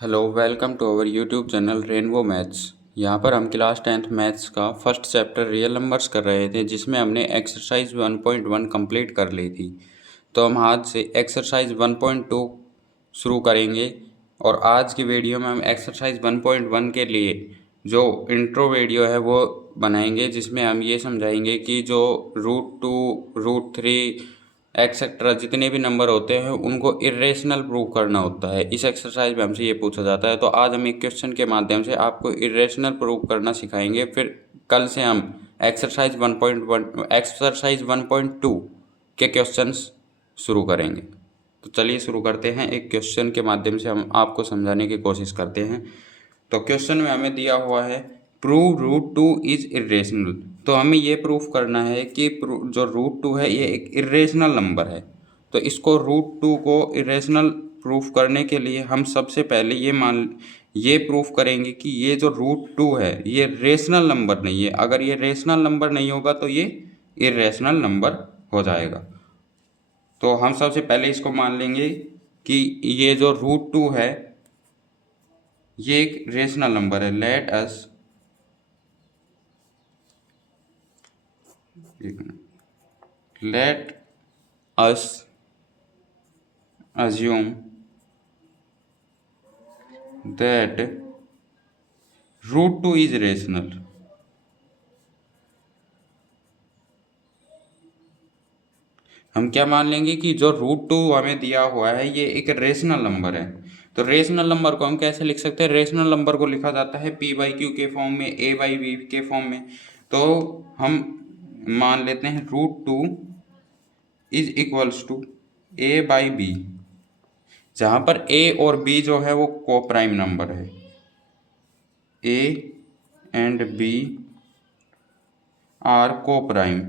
Hello welcome to our YouTube channel rainbow maths. यहाँ पर हम क्लास 10th मैथ्स का फर्स्ट चैप्टर रियल नंबर्स कर रहे थे, जिसमें हमने एक्सरसाइज 1.1 कंप्लीट कर ली थी। तो हम आज से एक्सरसाइज 1.2 शुरू करेंगे और आज की वीडियो में हम एक्सरसाइज 1.1 के लिए जो इंट्रो वीडियो है वो बनाएंगे, जिसमें हम ये समझाएंगे कि जो √2 √3 एक्सेट्रा जितने भी नंबर होते हैं उनको इरेशनल प्रूव करना होता है। इस एक्सरसाइज में हमसे ये पूछा जाता है। तो आज हम एक क्वेश्चन के माध्यम से आपको इरेशनल प्रूव करना सिखाएंगे। फिर कल से हम एक्सरसाइज 1.2 के क्वेश्चंस शुरू करेंगे। तो चलिए शुरू करते हैं। एक क्वेश्चन के माध्यम से हम आपको समझाने की कोशिश करते हैं। तो क्वेश्चन में हमें दिया हुआ है प्रूव √2 इज इरेशनल। तो हमें ये प्रूफ करना है कि जो √2 है ये एक इरेशनल नंबर है। तो इसको √2 को इरेशनल प्रूफ करने के लिए हम सबसे पहले ये प्रूफ करेंगे कि ये जो √2 है ये रेशनल नंबर नहीं है। अगर ये रेशनल नंबर नहीं होगा तो ये इरेशनल नंबर हो जाएगा। तो हम सबसे पहले इसको मान लेंगे कि ये जो √2 है ये एक रेशनल नंबर है। Let us assume that √2 is rational। हम क्या मान लेंगे कि जो √2 हमें दिया हुआ है ये एक रेशनल नंबर है। तो रेशनल नंबर को हम कैसे लिख सकते हैं? रेशनल नंबर को लिखा जाता है p/q के फॉर्म में, a/b के फॉर्म में। तो हम मान लेते हैं √2 इज इक्वल्स टू a/b, जहाँ पर a और b जो है वो को प्राइम नंबर है। a एंड b आर को प्राइम।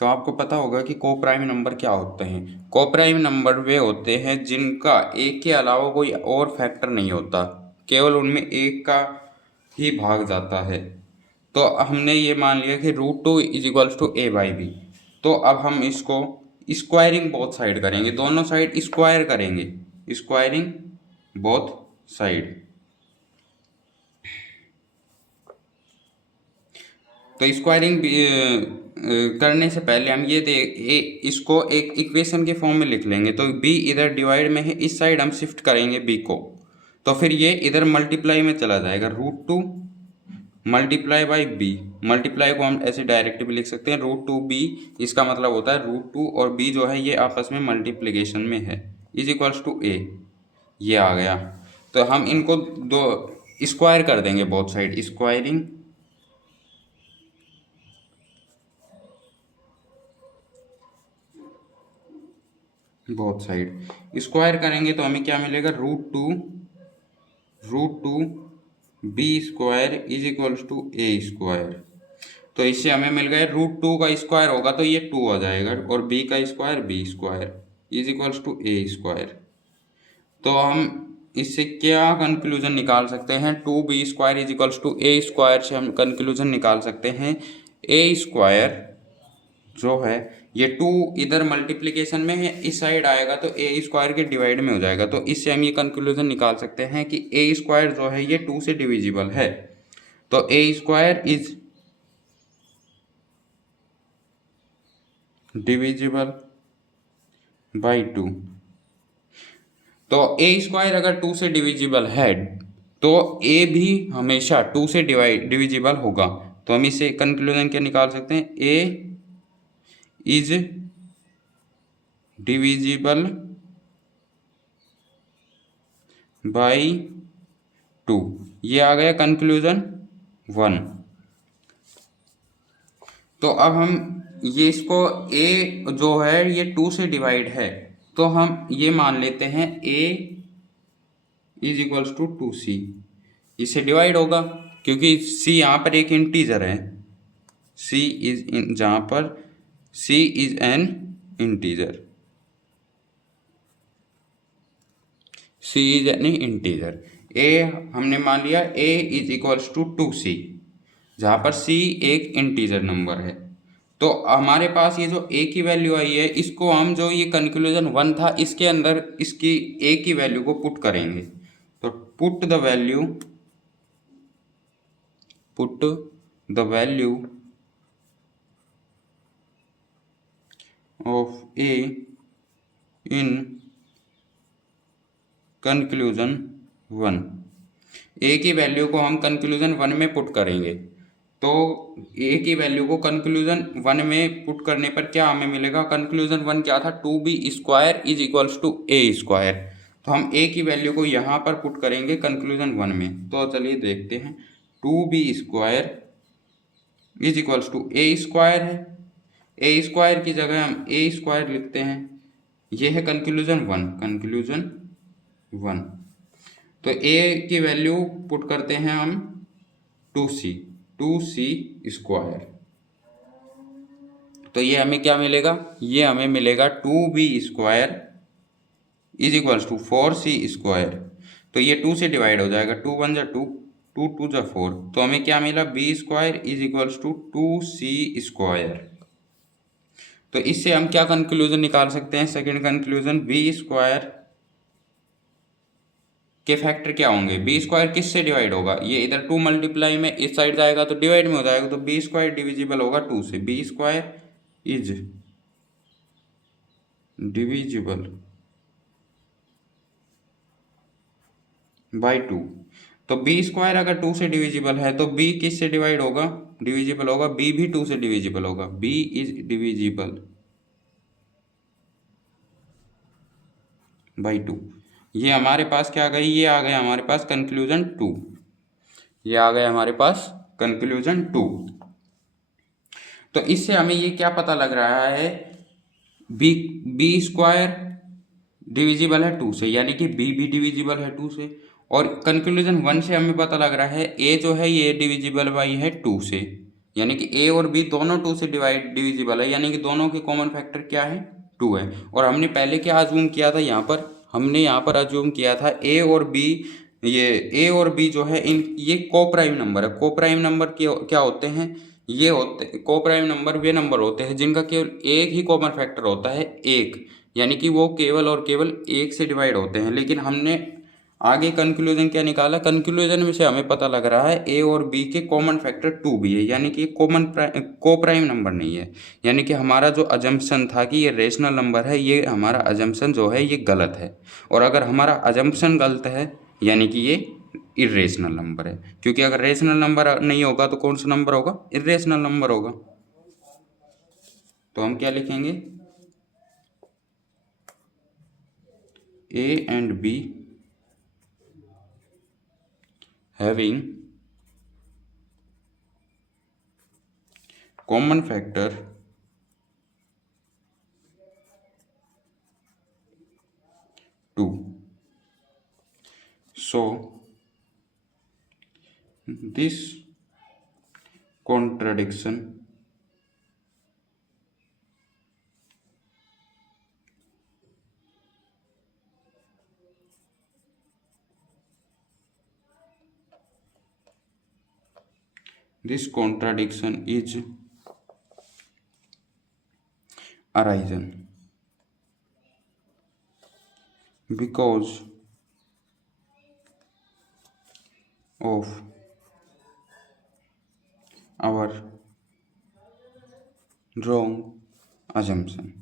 तो आपको पता होगा कि को प्राइम नंबर क्या होते हैं। को प्राइम नंबर वे होते हैं जिनका एक के अलावा कोई और फैक्टर नहीं होता, केवल उनमें एक का ही भाग जाता है। तो हमने ये मान लिया कि √2 इज इक्वल्स टू a/b। तो अब हम इसको स्क्वायरिंग बोथ साइड करेंगे, दोनों साइड स्क्वायर करेंगे, स्क्वायरिंग बोथ साइड। तो स्क्वायरिंग करने से पहले हम इसको एक इक्वेशन के फॉर्म में लिख लेंगे। तो b इधर डिवाइड में है, इस साइड हम शिफ्ट करेंगे b को, तो फिर ये इधर मल्टीप्लाई में चला जाएगा। √2 मल्टीप्लाई बाई b। मल्टीप्लाई को हम ऐसे डायरेक्ट भी लिख सकते हैं, √2b। इसका मतलब होता है √2 और b जो है ये आपस में मल्टीप्लीकेशन में है, इज इक्वल्स टू a। ये आ गया। तो हम इनको दो स्क्वायर कर देंगे both side, squaring both side. Square करेंगे तो हमें क्या मिलेगा? √2 b square is equals to a square. तो इससे हमें मिल गया √2 का स्क्वायर होगा तो ये 2 आ जाएगा, और b का square b square is equals to a square. तो हम इससे क्या कंक्लूजन निकाल सकते हैं? 2b square is equals to a square से हम कंक्लूजन निकाल सकते हैं a स्क्वायर जो है ये 2 इधर मल्टीप्लिकेशन में है, इस साइड आएगा तो a स्क्वायर के डिवाइड में हो जाएगा। तो इससे हम ये कंक्लूजन निकाल सकते हैं कि a स्क्वायर जो है ये 2 से डिविजिबल है। तो a square is divisible by 2। तो a स्क्वायर अगर 2 से डिविजिबल है तो a भी हमेशा 2 से डिविजिबल होगा। तो हम इससे कंक्लूजन क्या निकाल सकते हैं? a is divisible by 2। ये आ गया कंक्लूजन 1। तो अब हम ये इसको a जो है ये 2 से डिवाइड है, तो हम ये मान लेते हैं a is equals to 2c। इससे डिवाइड होगा क्योंकि c यहाँ पर एक इंटीजर है, c इज जहाँ पर c is an integer, c is an integer. a हमने मान लिया a is equals to 2c, जहाँ पर c एक इंटीजर नंबर है। तो हमारे पास ये जो ए की वैल्यू आई है, इसको हम जो ये कंक्लूजन 1 था इसके अंदर इसकी ए की वैल्यू को पुट करेंगे। तो put the value of A in conclusion 1। ए की वैल्यू को हम कंक्लूजन 1 में पुट करेंगे। तो ए की वैल्यू को कंक्लूजन 1 में पुट करने पर क्या हमें मिलेगा? कंक्लूजन 1 क्या था? 2b² is equals to a²। तो हम ए की वैल्यू को यहाँ पर पुट करेंगे कंक्लूजन 1 में। तो चलिए देखते हैं, 2b² is equals to a² है। a² की जगह हम a² लिखते हैं। ये है कंक्लूजन 1। तो a की वैल्यू पुट करते हैं हम 2c²। तो ये हमें क्या मिलेगा? ये हमें मिलेगा 2b² is equals to 4c²। तो ये 2 से डिवाइड हो जाएगा, 2 1 जा 2, 2 2 जा 4। तो हमें क्या मिला? b² is equals to 2c²। तो इससे हम क्या कंक्लूजन निकाल सकते हैं? सेकंड कंक्लूजन, b² के फैक्टर क्या होंगे? b² किससे डिवाइड होगा? ये इधर 2 मल्टीप्लाई में इस साइड जाएगा तो डिवाइड में हो जाएगा, तो b² डिविजिबल होगा 2 से। b² is divisible by 2। तो b² अगर 2 से डिविजिबल है तो b किससे डिवाइड होगा? डिविजिबल होगा, b भी 2 से डिविजिबल होगा। b is divisible by 2। ये हमारे पास क्या आ गई? ये आ गया हमारे पास कंक्लूजन 2। ये आ गया हमारे पास कंक्लूजन 2। तो इससे हमें ये क्या पता लग रहा है? b² डिविजिबल है 2 से, यानी कि b भी डिविजिबल है 2 से। और कंक्लूजन 1 से हमें पता लग रहा है a जो है ये डिविजिबल बाई है 2 से, यानी कि a और b दोनों 2 से डिविजिबल है, यानी कि दोनों के कॉमन फैक्टर क्या है? 2 है। और हमने पहले क्या अज्यूम किया था यहाँ पर? हमने यहाँ पर अज्यूम किया था a और b, ये a और b जो है ये कोप्राइम नंबर है। कोप्राइम नंबर क्या होते हैं? ये होते कोप्राइम नंबर वे नंबर होते हैं जिनका केवल एक ही कॉमन फैक्टर होता है, 1, यानी कि वो केवल और केवल 1 से डिवाइड होते हैं। लेकिन हमने आगे कंक्लूजन क्या निकाला? कंक्लूजन में से हमें पता लग रहा है a और b के कॉमन फैक्टर 2 भी है, यानी कि कोप्राइम नंबर नहीं है। यानी कि हमारा जो अजम्पशन था कि ये रेशनल नंबर है, ये हमारा अजम्पशन जो है ये गलत है। और अगर हमारा अजम्पशन गलत है यानी कि ये इर्रेशनल नंबर है, क्योंकि अगर रेशनल नंबर नहीं होगा तो कौन सा नंबर होगा? इर्रेशनल नंबर होगा। तो हम क्या लिखेंगे? a and b having common factor 2, so this contradiction is arisen because of our wrong assumption।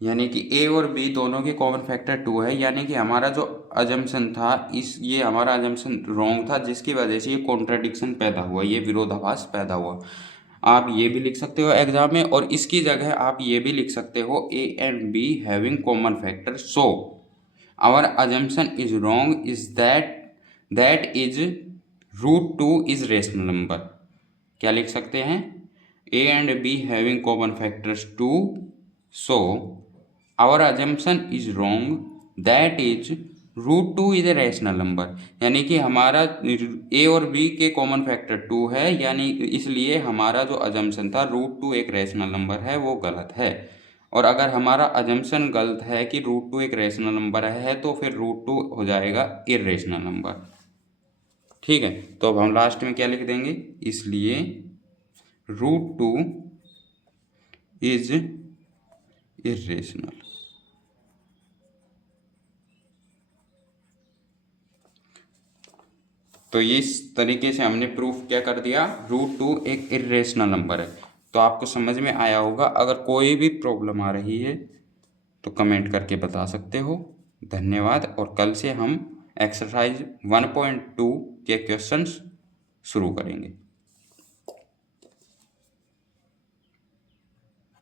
यानी कि a और b दोनों के कॉमन फैक्टर 2 है, यानी कि हमारा जो अजम्पशन था ये हमारा अजम्पशन रॉन्ग था, जिसकी वजह से ये कॉन्ट्राडिक्शन पैदा हुआ, ये विरोधाभास पैदा हुआ। आप ये भी लिख सकते हो एग्जाम में, और इसकी जगह आप ये भी लिख सकते हो a and b having common factor, so our assumption is wrong is that is √2 is rational number. क्या लिख सकते हैं? a and b having common factors 2, so our assumption is wrong that is √2 is a rational number। यानी कि हमारा a और b के common factor 2 है, यानी इसलिए हमारा जो अजम्पशन था √2 एक रेशनल नंबर है वो गलत है। और अगर हमारा अजम्पशन गलत है कि √2 एक रेशनल नंबर है तो फिर √2 हो जाएगा इर्रेशनल नंबर। ठीक है, तो अब हम लास्ट में क्या लिख देंगे, इसलिए √2 इज इर्रेशनल। तो इस तरीके से हमने प्रूफ क्या कर दिया, √2 एक इर्रेशनल नंबर है। तो आपको समझ में आया होगा। अगर कोई भी प्रॉब्लम आ रही है तो कमेंट करके बता सकते हो। धन्यवाद। और कल से हम एक्सरसाइज 1.2 के क्वेश्चंस शुरू करेंगे।